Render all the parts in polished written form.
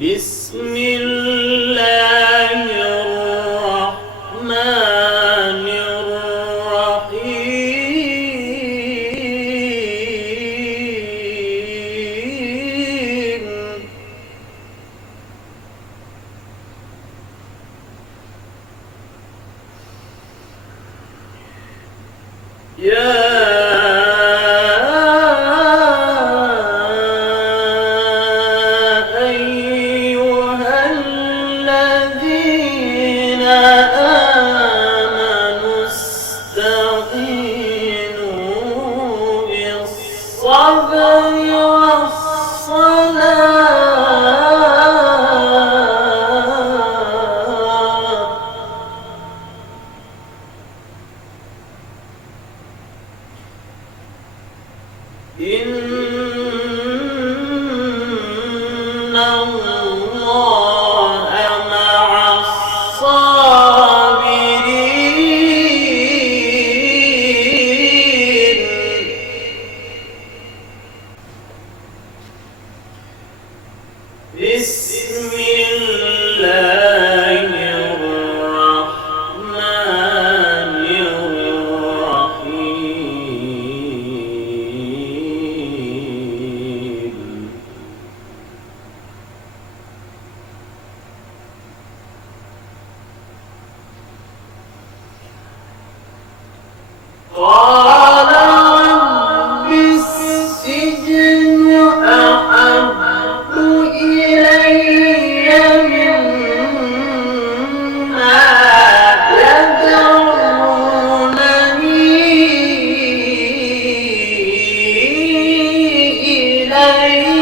بسم الله الرحمن الرحيم يا إن الله مع الصابرين بسم الله الرحمن الرحيم قال رب السجن أحب إلي مما يدعونني إليه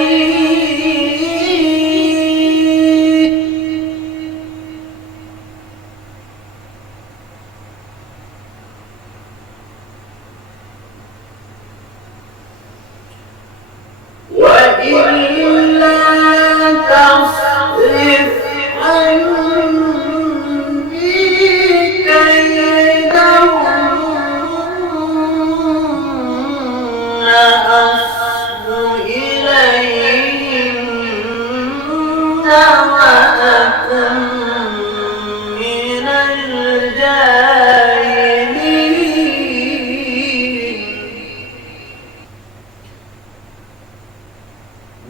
وإلا تصرف عني كيدهن أصب إليهن وأكن من الجاهلين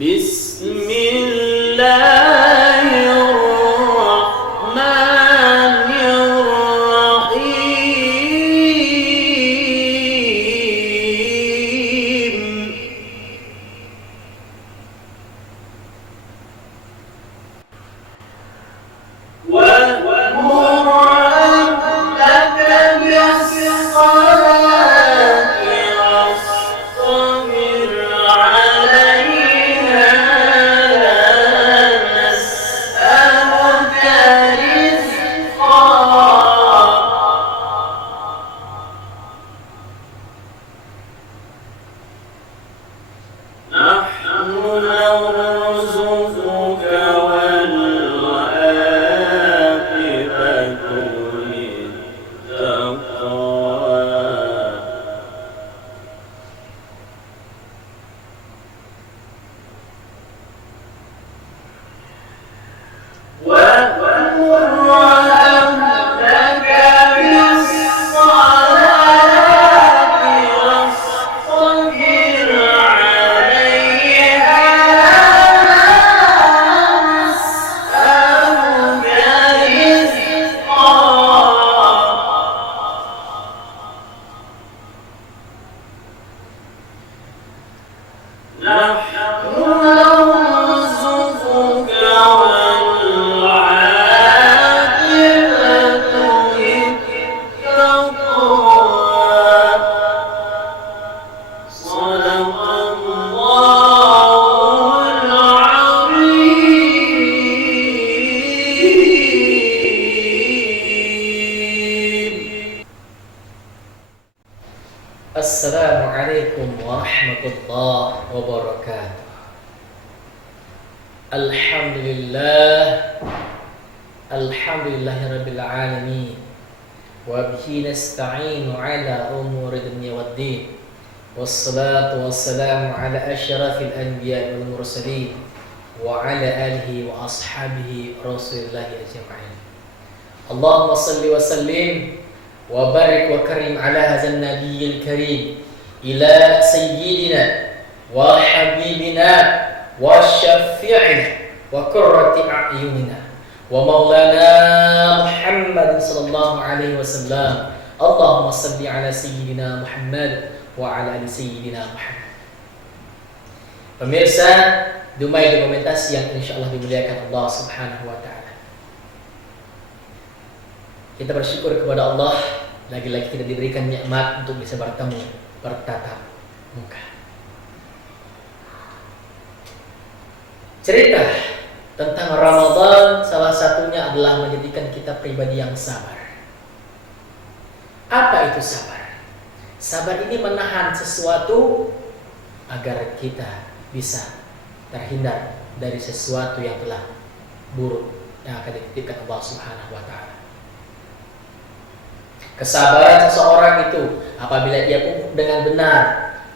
بسم الله الرحمن الرحيم وأمر أهلك بالصلاة واصطبر عليها لا نسألك رزقا نحن نرزقك والعاقبة للتقوى وأمر أهلك بالصلاة واصطبر عليها لا نسألك رزقا نحن نرزقك والعاقبة للتقوى صدق الله العظيم. Assalamualaikum warahmatullahi wabarakatuh. Alhamdulillahirabbil alamin. Wa bihi nasta'inu ala umuri dunya waddin. Wassalatu wassalamu ala asyrafil anbiya wal mursalin wa ala alihi wa ashabihi Rasulillah ajma'in. Allahumma salli wa sallim wa barik wa karim ala hadzal nabiyil karim ila sayyidina wa habibina wa syafi'ina wa qurrati a'yunina wa maulana Muhammad sallallahu alaihi wasallam. Allahumma salli ala sayyidina Muhammad wa ala ali sayyidina Muhammad. Pemirsa Dumai Dokumentasi yang insyaallah dimuliakan Allah Subhanahu wa taala. Kita bersyukur kepada Allah, lagi-lagi kita diberikan nikmat untuk bisa bertemu, bertatap muka. Cerita tentang Ramadan salah satunya adalah menjadikan kita pribadi yang sabar. Apa itu sabar? Sabar ini menahan sesuatu agar kita bisa terhindar dari sesuatu yang telah buruk yang akan dititipkan Allah Subhanahu wa taala. Kesabaran seseorang itu apabila dia pupuk dengan benar,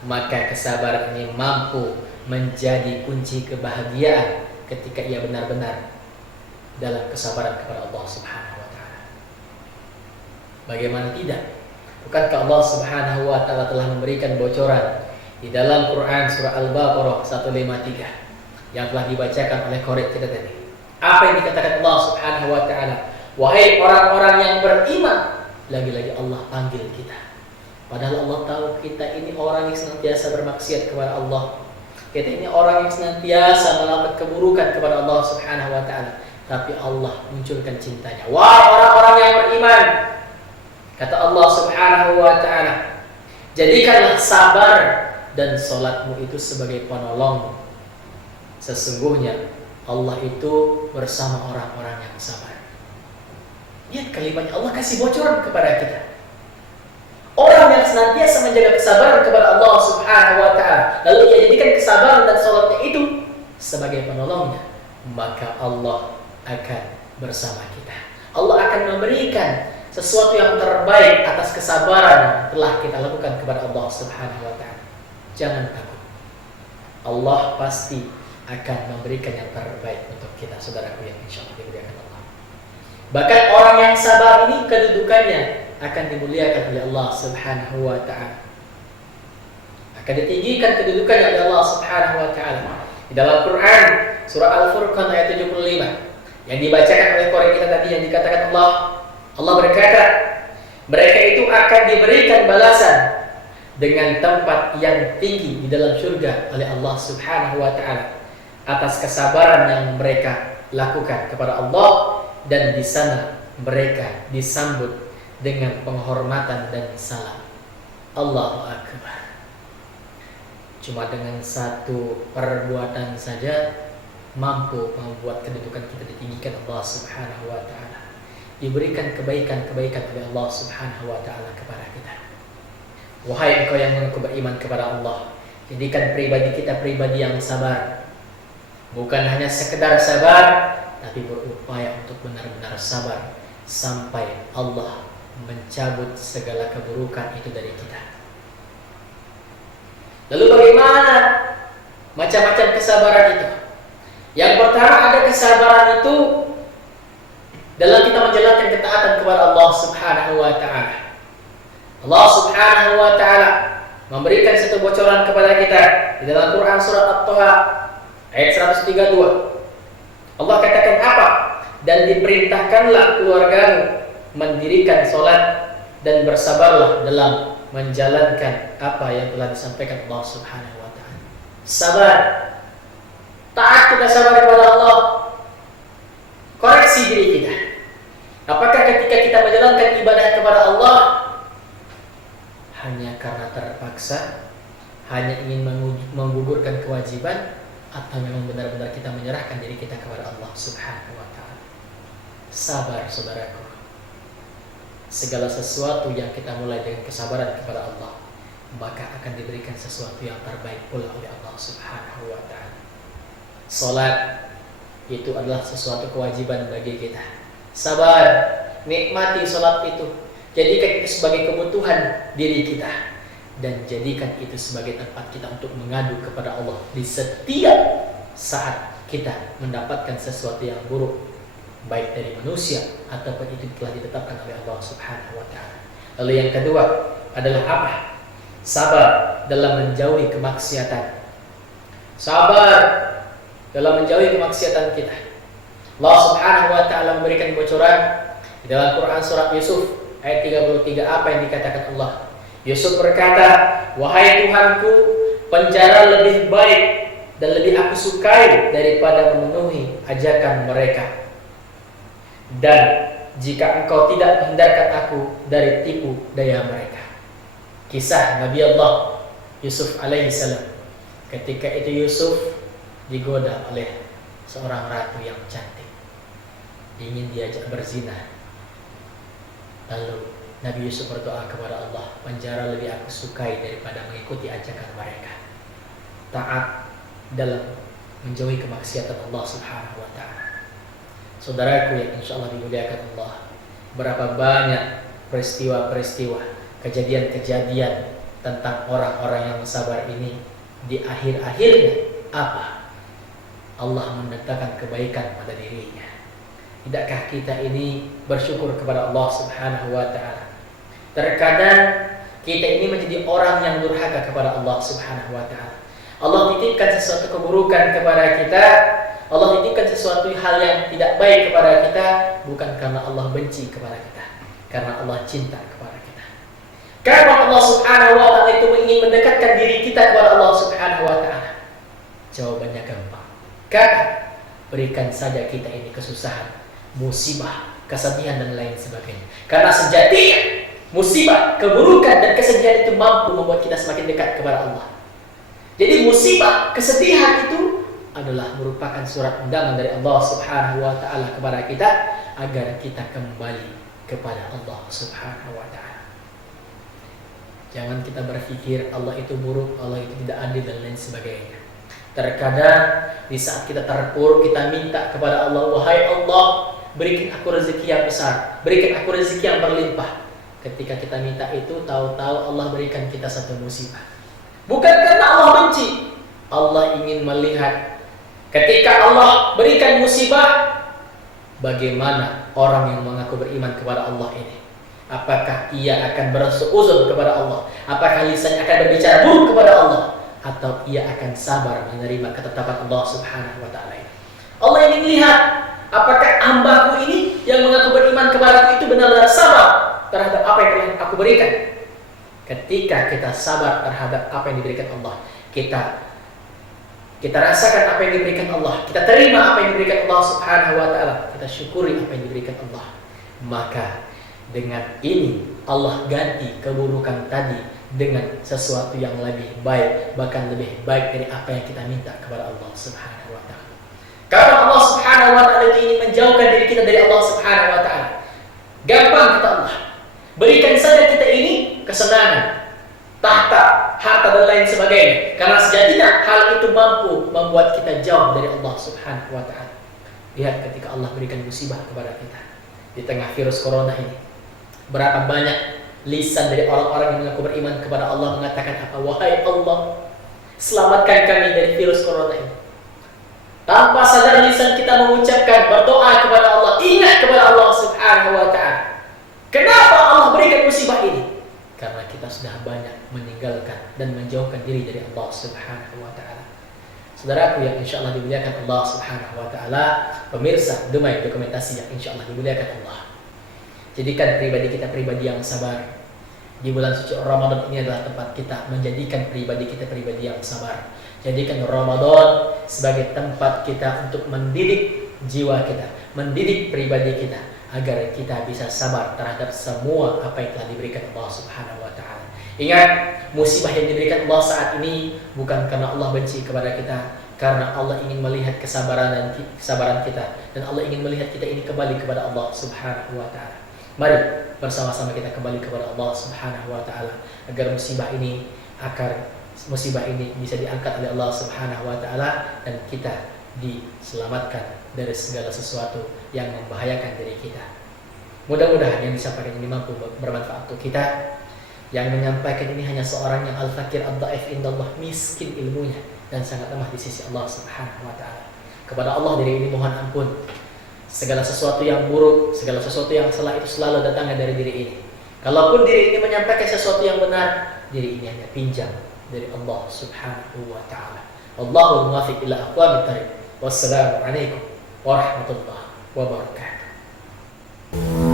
maka kesabaran ini mampu menjadi kunci kebahagiaan ketika ia benar-benar dalam kesabaran kepada Allah Subhanahu wa taala. Bagaimana tidak? Bukankah Allah Subhanahu wa taala telah memberikan bocoran di dalam Quran surah Al-Baqarah 153 yang telah dibacakan oleh korek kita tadi. Apa yang dikatakan Allah Subhanahu wa taala? Wahai orang-orang yang beriman. Lagi-lagi Allah panggil kita. Padahal Allah tahu kita ini orang yang senantiasa bermaksiat kepada Allah. Kita ini orang yang senantiasa melakukan keburukan kepada Allah Subhanahu wa taala. Tapi Allah munculkan cintanya. Wahai orang-orang yang beriman. Kata Allah Subhanahu wa taala, jadikanlah sabar dan salatmu itu sebagai penolongmu. Sesungguhnya Allah itu bersama orang-orang yang sabar. Lihat kalimatnya, Allah kasih bocoran kepada kita. Orang yang senantiasa menjaga kesabaran kepada Allah Subhanahu wa taala, lalu ia jadikan kesabaran dan salatnya itu sebagai penolongnya, maka Allah akan bersama kita. Allah akan memberikan sesuatu yang terbaik atas kesabaran yang telah kita lakukan kepada Allah Subhanahu wa taala. Jangan takut. Allah pasti akan memberikan yang terbaik untuk kita, saudaraku yang insyaallah dimuliakan Allah. Bahkan orang yang sabar ini kedudukannya akan dimuliakan oleh Allah Subhanahu wa taala. Akan ditinggikan kedudukannya oleh Allah Subhanahu wa taala. Di dalam Quran surah Al-Furqan ayat 75 yang dibacakan oleh korek kita tadi, yang dikatakan Allah berkata, mereka itu akan diberikan balasan dengan tempat yang tinggi di dalam surga oleh Allah Subhanahu wa taala atas kesabaran yang mereka lakukan kepada Allah. Dan di sana mereka disambut dengan penghormatan dan salam. Allahu Akbar. Cuma dengan satu perbuatan saja mampu membuat kedudukan kita ditinggikan Allah Subhanahu wa taala. Diberikan kebaikan-kebaikan oleh Allah Subhanahu wa taala kepada kita. Wahai engkau yang mengaku beriman kepada Allah, jadikan pribadi kita pribadi yang sabar. Bukan hanya sekedar sabar, tapi berupaya untuk benar-benar sabar sampai Allah mencabut segala keburukan itu dari kita. Lalu bagaimana macam-macam kesabaran itu? Yang pertama, ada kesabaran itu dalam kita menjalankan ketaatan kepada Allah Subhanahu wa taala. Allah Subhanahu wa taala memberikan satu bocoran kepada kita di dalam Quran surah At-Taha ayat 132. Allah katakan apa? Dan diperintahkanlah keluargamu mendirikan sholat dan bersabarlah dalam menjalankan apa yang telah disampaikan Allah Subhanahu wa taala. Sabar. Taat kita sabar kepada Allah. Koreksi diri kita. Apakah ketika kita menjalankan ibadah kepada Allah hanya karena terpaksa, hanya ingin menggugurkan kewajiban, atau memang benar-benar kita menyerahkan diri kita kepada Allah Subhanahu wa taala? Sabar, saudaraku. Segala sesuatu yang kita mulai dengan kesabaran kepada Allah, maka akan diberikan sesuatu yang terbaik pula oleh Allah Subhanahu wa taala. Salat itu adalah sesuatu kewajiban bagi kita. Sabar, nikmati salat itu. Jadikan itu sebagai kebutuhan diri kita. Dan jadikan itu sebagai tempat kita untuk mengadu kepada Allah di setiap saat kita mendapatkan sesuatu yang buruk, baik dari manusia ataupun itu telah ditetapkan oleh Allah Subhanahu wa taala. Lalu yang kedua adalah apa? Sabar dalam menjauhi kemaksiatan. Sabar dalam menjauhi kemaksiatan kita. Allah Subhanahu wa taala memberikan bocoran di dalam Quran surat Yusuf ayat 33 apa yang dikatakan Allah. Yusuf berkata, "Wahai Tuhanku, penjara lebih baik dan lebih aku sukai daripada memenuhi ajakan mereka. Dan jika engkau tidak menghindarkan aku dari tipu daya mereka." Kisah Nabi Allah Yusuf alaihissalam. Ketika itu Yusuf digoda oleh seorang ratu yang cantik, ingin diajak berzina. Lalu Nabi Yusuf berdoa kepada Allah, penjara lebih aku sukai daripada mengikuti ajakan mereka. Taat dalam menjauhi kemaksiatan Allah Subhanahu wa taala. Saudaraku yang insyaallah dimuliakan Allah, berapa banyak peristiwa-peristiwa, kejadian-kejadian tentang orang-orang yang sabar ini di akhir-akhirnya apa? Allah mendatangkan kebaikan pada dirinya. Tidakkah kita ini bersyukur kepada Allah Subhanahu wa taala? Terkadang kita ini menjadi orang yang durhaka kepada Allah Subhanahu wa taala. Allah titipkan sesuatu keburukan kepada kita, Allah titipkan sesuatu hal yang tidak baik kepada kita, bukan karena Allah benci kepada kita, karena Allah cinta kepada kita. Karena Allah Subhanahu wa taala itu ingin mendekatkan diri kita kepada Allah Subhanahu wa taala. Jawabannya gampang. Kakak, berikan saja kita ini kesusahan, musibah, kesedihan dan lain sebagainya. Karena sejatinya musibah, keburukan dan kesedihan itu mampu membuat kita semakin dekat kepada Allah. Jadi musibah, kesedihan itu adalah merupakan surat undangan dari Allah Subhanahu wa taala kepada kita agar kita kembali kepada Allah Subhanahu wa taala. Jangan kita berpikir Allah itu buruk, Allah itu tidak adil dan lain sebagainya. Terkadang di saat kita terpuruk, kita minta kepada Allah, wahai Allah, berikan aku rezeki yang besar, berikan aku rezeki yang berlimpah. Ketika kita minta itu, tahu-tahu Allah berikan kita satu musibah. Bukan karena Allah benci, Allah ingin melihat ketika Allah berikan musibah, bagaimana orang yang mengaku beriman kepada Allah ini. Apakah ia akan bersuuzon kepada Allah? Apakah lisannya akan berbicara buruk kepada Allah? Atau ia akan sabar menerima ketetapan Allah Subhanahu wa taala ini? Allah ingin lihat apakah hambaku ini yang mengaku beriman kepadaku itu benar-benar sabar terhadap apa yang telah aku berikan. Ketika kita sabar terhadap apa yang diberikan Allah, kita rasakan apa yang diberikan Allah, kita terima apa yang diberikan Allah Subhanahu wa taala, kita syukuri apa yang diberikan Allah, maka dengan ini Allah ganti keburukan tadi dengan sesuatu yang lebih baik, bahkan lebih baik dari apa yang kita minta kepada Allah Subhanahu wa taala. Karena Allah Subhanahu wa taala itu ingin menjauhkan diri kita dari Allah Subhanahu wa taala. Gampang kata Allah, berikan saja kita ini kesenangan, tahta, harta dan lain sebagainya. Karena sejatinya hal itu mampu membuat kita jauh dari Allah Subhanahu wa taala. Lihat ketika Allah berikan musibah kepada kita di tengah virus corona ini. Berapa banyak lisan dari orang-orang yang mengaku beriman kepada Allah mengatakan apa? Wahai Allah, selamatkan kami dari virus corona ini. Tanpa sadar lisan kita mengucapkan berdoa kepada Allah, ingat kepada Allah Subhanahu wa taala. Kenapa Allah berikan musibah ini? Karena kita sudah banyak meninggalkan dan menjauhkan diri dari Allah Subhanahu wa taala. Saudaraku yang insyaallah dimuliakan Allah Subhanahu wa taala, pemirsa Dumai Dokumentasi yang insyaallah dimuliakan Allah. Jadikan pribadi kita pribadi yang sabar. Di bulan suci Ramadan ini adalah tempat kita menjadikan pribadi kita pribadi yang sabar. Jadikan Ramadan sebagai tempat kita untuk mendidik jiwa kita, mendidik pribadi kita agar kita bisa sabar terhadap semua apa yang telah diberikan Allah Subhanahu wa taala. Ingat, musibah yang diberikan Allah saat ini bukan karena Allah benci kepada kita, karena Allah ingin melihat kesabaran kita dan Allah ingin melihat kita ini kembali kepada Allah Subhanahu wa taala. Mari bersama-sama kita kembali kepada Allah Subhanahu wa taala agar musibah ini bisa diangkat oleh Allah Subhanahu wa taala dan kita diselamatkan dari segala sesuatu yang membahayakan diri kita. Mudah-mudahan yang disampaikan ini mampu bermanfaat untuk kita. Yang menyampaikan ini hanya seorang yang al-fakir ad-dhaif indallah, miskin ilmunya dan sangat lemah di sisi Allah Subhanahu wa taala. Kepada Allah diri ini mohon ampun. Segala sesuatu yang buruk, segala sesuatu yang salah itu selalu datangnya dari diri ini. Kalaupun diri ini menyampaikan sesuatu yang benar, diri ini hanya pinjam dari Allah Subhanahu wa taala. Wallahul muwaffiq ila aqwamit thariq. Wassalamu alaikum warahmatullahi wabarakatuh.